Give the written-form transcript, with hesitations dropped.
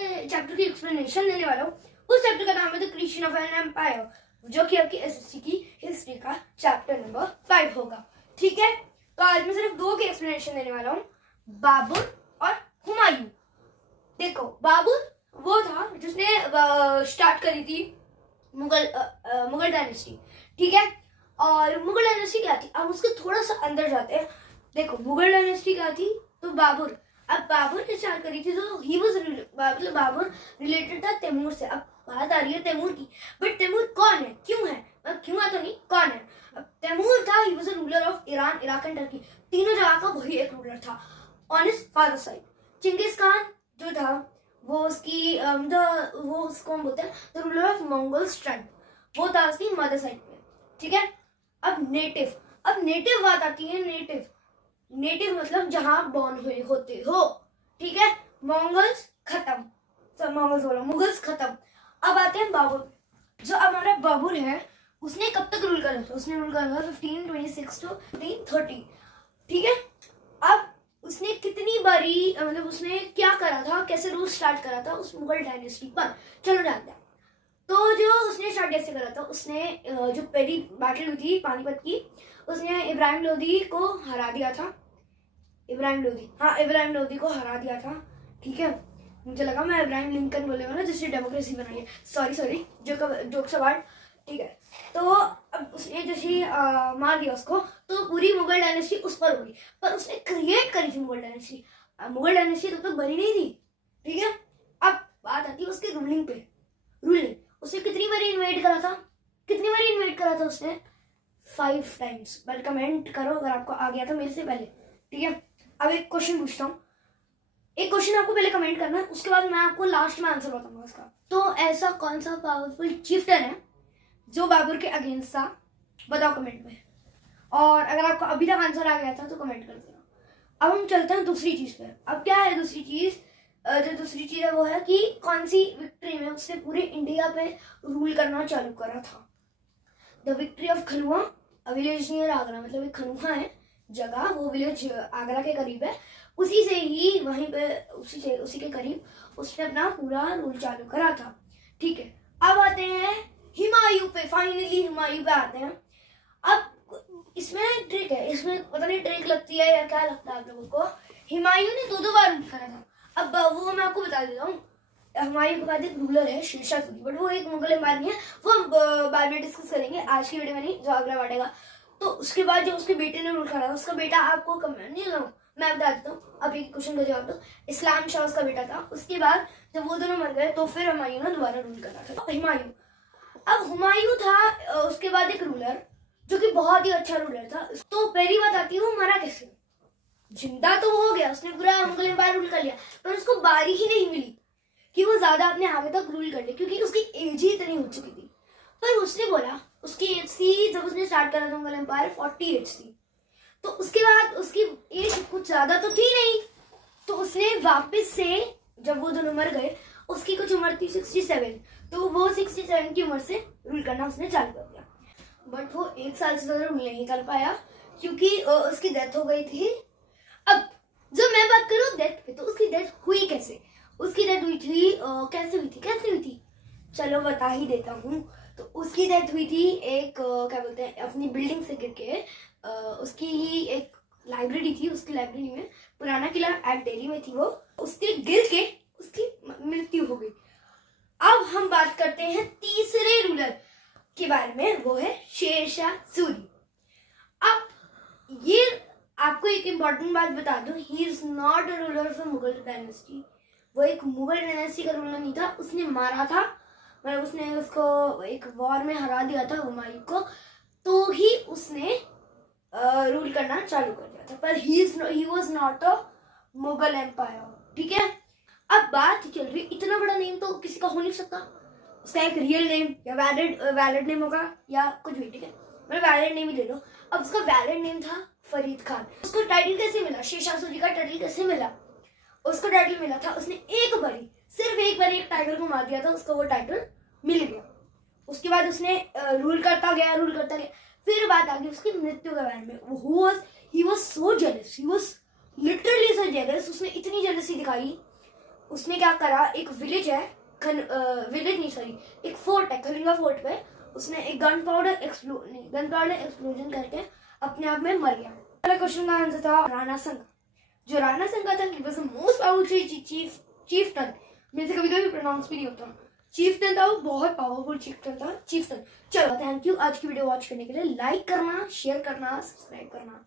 मैं चैप्टर की एक्सप्लेनेशन लेने वाला हूँ। उस चैप्टर का नाम है the creation of an empire, जो कि आपकी एसएससी की हिस्ट्री का चैप्टर नंबर 5 होगा। ठीक है, तो आज मैं सिर्फ 2 की एक्सप्लेनेशन देने वाला हूँ, बाबर और हुमायूं। देखो, बाबर वो था जिसने स्टार्ट करी थी मुगल डायनेस्टी। ठीक है, और मुगल डायनेस्टी क्या थी, अब उसके थोड़ा सा अंदर जाते हैं। देखो, मुगल डायनेस्टी क्या थी, तो बाबर, अब बाबर ने स्टार्ट करी थी, तो ही वाज मतलब बाबर रिलेटेड था तैमूर से। अब बात आ रही है तैमूर की, बट तैमूर कौन है, क्यों है, क्यों है तो नहीं, कौन है। अब तैमूर था, he was a ruler of Iran, Iraq and Turkey, तीनों जगह का वही एक रूलर था on his father side. Chingis Khan जो था वो उसकी वो उसको हम बोलते हैं the ruler of Mongols tribe, वो था उसकी मदर साइड पे। ठीक है, अब नेटिव बात आती है। नेटिव मतलब जहां बॉर्न हुए होते हो। ठीक है, मंगोल्स खत्म, सब मंगोल्स बोलो, मुगल्स खत्म। अब आते हैं बाबर। जो हमारा बाबर है उसने कब तक रूल करा था, उसने रूल करा था 1526 to 1530। ठीक है, अब उसने कितनी बारी मतलब उसने क्या करा था, कैसे रूल स्टार्ट करा था उस मुगल डायनेस्टी पर, चलो जानते हैं। तो जो उसने स्टार्ट कैसे करा था, उसने जो पहली बैटल हुई थी पानीपत की, उसने इब्राहिम लोदी को हरा दिया था। इब्राहिम लोदी को हरा दिया था। ठीक है, मुझे लगा मैं इब्राहिम लिंकन बोलेगा ना जिसने डेमोक्रेसी बनाई है, सॉरी जोक सवाल। ठीक है, तो अब उसने जैसे मार दिया उसको, तो पूरी मुगल डायनेस्टी उस पर हो गई। पर उसने क्रिएट करी थी मुगल डायनेस्टी तब तक बनी नहीं थी। ठीक है, अब बात आती है उसकी रूलिंग पे। उसने कितनी बार इन्वेट करा था उसने 5 टाइम्स। पर कमेंट करो अगर आपको आ गया था मेरे से पहले। ठीक है, अब एक क्वेश्चन पूछता हूँ, एक क्वेश्चन आपको पहले कमेंट करना है, उसके बाद मैं आपको लास्ट में आंसर बताऊंगा उसका। तो ऐसा कौन सा पावरफुल चिफ्टन है जो बाबर के अगेंस्ट था, बताओ कमेंट में। और अगर आपको अभी तक आंसर आ गया था तो कमेंट कर देना। अब हम चलते हैं दूसरी चीज पे। अब क्या है दूसरी चीज, जो दूसरी चीज है वो है कि कौन सी विक्ट्री में उसने पूरे इंडिया पे रूल करना चालू करा था। The victory of Khanua, a village near Agra, मतलब एक खनुआ है जगह, वो विलेज आगरा के करीब है। उसी से ही वहीं पे उसी के करीब उसने अपना पूरा रूल चालू करा था। ठीक है, अब आते हैं हुमायूं पे। फाइनली हुमायूं पे आते हैं। अब इसमें एक ट्रिक है, इसमें पता नहीं ट्रिक लगती है या क्या लगता है आप लोगों को। हुमायूं ने 2 बार रूल करा था। अब वो मैं आपको बता देता हूँ। हुमायूं के बाद एक रूलर है शेरशाह सूरी, बट वो एक मुगल एम्पायर नहीं है, वो हम बाद में डिस्कस करेंगे, आज की वीडियो में नहीं, जो अगला बढ़ेगा। तो उसके बाद जो उसके बेटे ने रूल करा था, उसका बेटा आपको कमेंट नहीं लो, मैं बता देता हूँ, अब एक क्वेश्चन का जवाब दो। इस्लाम शाह उसका बेटा था। उसके बाद जब वो दोनों मर गए तो फिर हुमायूं ने दोबारा रूल करा था। अब हुमायूं था, उसके बाद एक रूलर जो कि बहुत ही अच्छा रूलर था। तो पहली बात आती है वो मरा कैसे। जिंदा तो हो गया, उसने पूरा मुगल एम्पायर रूल कर लिया, पर उसको बारी ही नहीं मिली कि वो ज्यादा अपने आगे तक रूल कर ले, क्योंकि उसकी एज ही इतनी हो चुकी थी। पर उसने बोला, उसकी एज थी जब उसने स्टार्ट करा था मुगल एम्पायर 40 एज थी। तो उसके बाद उसकी एज कुछ ज्यादा तो थी नहीं, तो उसने वापस से, जब वो दोनों मर गए, उसकी कुछ उम्र थी 67, तो वो 67 की उम्र से रूल करना उसने चालू कर दिया। बट वो 1 साल से ज्यादा रूल नहीं कर पाया क्योंकि उसकी डेथ हो गई थी। अब जब मैं बात करूं डेथ पे, तो उसकी डेथ हुई कैसे, उसकी डेथ हुई थी कैसे हुई थी, चलो बता ही देता हूँ। तो उसकी डेथ हुई थी एक क्या बोलते हैं, अपनी बिल्डिंग से गिर के। उसकी ही एक लाइब्रेरी थी, उसकी लाइब्रेरी में पुराना किला एट दिल्ली में थी, वो उसके गिर के उसकी मृत्यु हो गई। अब हम बात करते हैं तीसरे रूलर के बारे में, वो है शेरशाह सूरी। अब ये आपको एक इम्पॉर्टेंट बात बता दूं, he is not a ruler of Mughal dynasty. वो एक मुगल डायनेस्टी का रूलर नहीं था, उसने मारा था, मतलब उसने उसको एक वॉर में हरा दिया था हुमायूं को, तो ही उसने रूल करना चालू कर दिया था। पर he was not a Mughal empire. ठीक है, अब बात चल रही, इतना बड़ा नेम तो किसी का हो नहीं सकता, उसका एक रियल नेम या वैलिड नेम होगा या कुछ भी। ठीक है, मतलब वैलिड नेम ही ले लो। अब उसका वैलिड नेम था फरीद खान। उसको टाइटल कैसे मिला, शेरशाह सूरी का टाइटल कैसे मिला, उसको टाइटल मिला था, उसने सिर्फ एक बार एक टाइटल को मार दिया था, उसको वो टाइटल मिल गया। उसके बाद उसने रूल करता गया। फिर बात आ गई उसकी मृत्यु के बारे में। He was so jealous, he was literally so jealous. उसने इतनी जेलसी दिखाई उसने क्या करा, एक विलेज है, विलेज नहीं सॉरी, एक फोर्ट है, कलिंगा फोर्ट पे उसने एक गन पाउडर एक्सप्लोजन करके अपने आप में मर गया। पहला क्वेश्चन का आंसर था राणा संगा। जो राणा संगा था, he was the most powerful chieftain, मेरे से कभी कभी प्रोनाउंस भी नहीं होता, चीफ्टन था, वो बहुत पावरफुल चीफ्टन था, चीफ्टन। चलो थैंक यू आज की वीडियो वॉच करने के लिए। लाइक करना, शेयर करना, सब्सक्राइब करना।